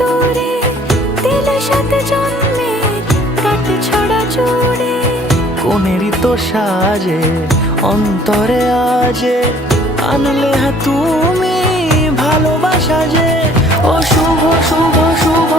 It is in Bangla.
তোরে দিলে সাথে জন্মের কাট ছড়া জুড়ে। কোনেরই তো সাজে অন্তরে আজে আনলে হ্যাঁ তুমি ভালোবাসা যে। ও শুভ শুভ শুভ